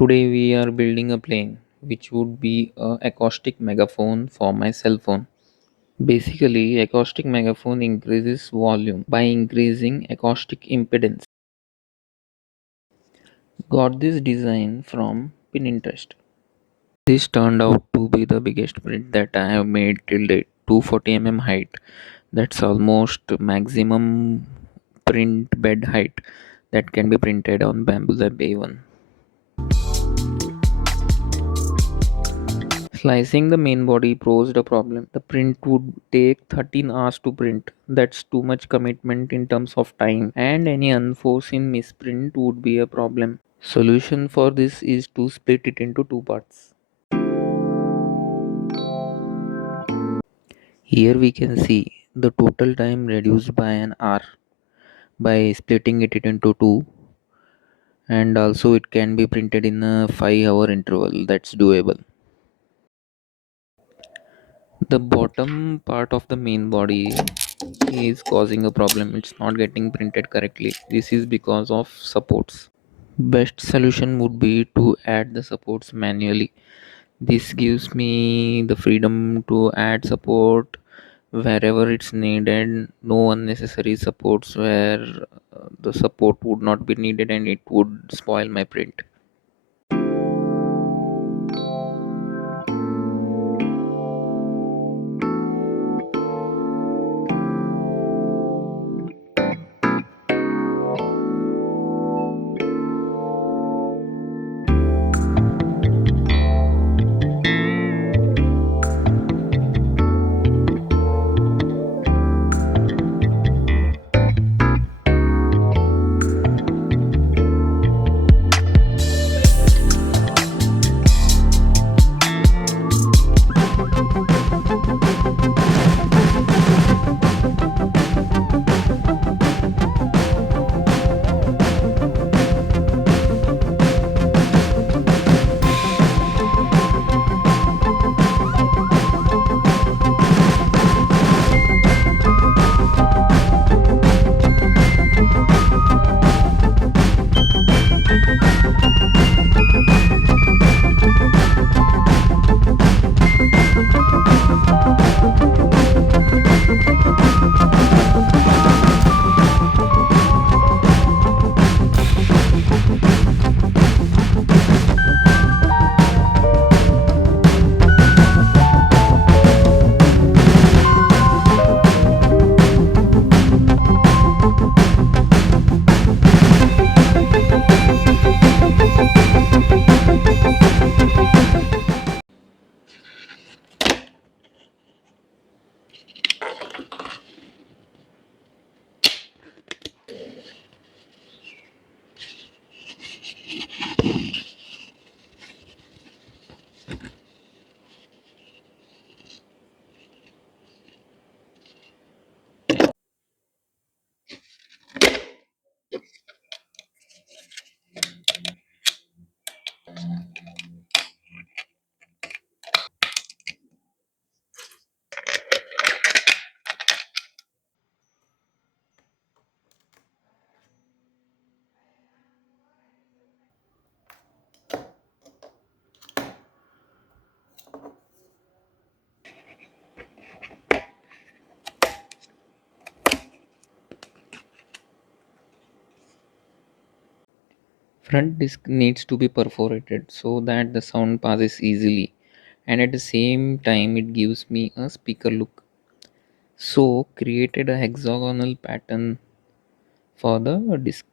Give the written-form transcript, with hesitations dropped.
Today we are building a plane which would be a acoustic megaphone for my cell phone. Basically, acoustic megaphone increases volume by increasing acoustic impedance. Got this design from Pinterest. This turned out to be the biggest print that I have made till date. 240 height. That's almost maximum print bed height that can be printed on bamboo lab A1. Slicing the main body posed a problem. The print would take 13 hours to print. That's too much commitment in terms of time, and any unforeseen misprint would be a problem. Solution for this is to split it into two parts. Here we can see the total time reduced by an hour by splitting it into two, and also it can be printed in a 5-hour interval. That's doable. The bottom part of the main body is causing a problem. It's not getting printed correctly. This is because of supports. Best solution would be to add the supports manually. This gives me the freedom to add support wherever it's needed. No unnecessary supports where the support would not be needed and it would spoil my print. Front disc needs to be perforated so that the sound passes easily, and at the same time it gives me a speaker look. So created a hexagonal pattern for the disc.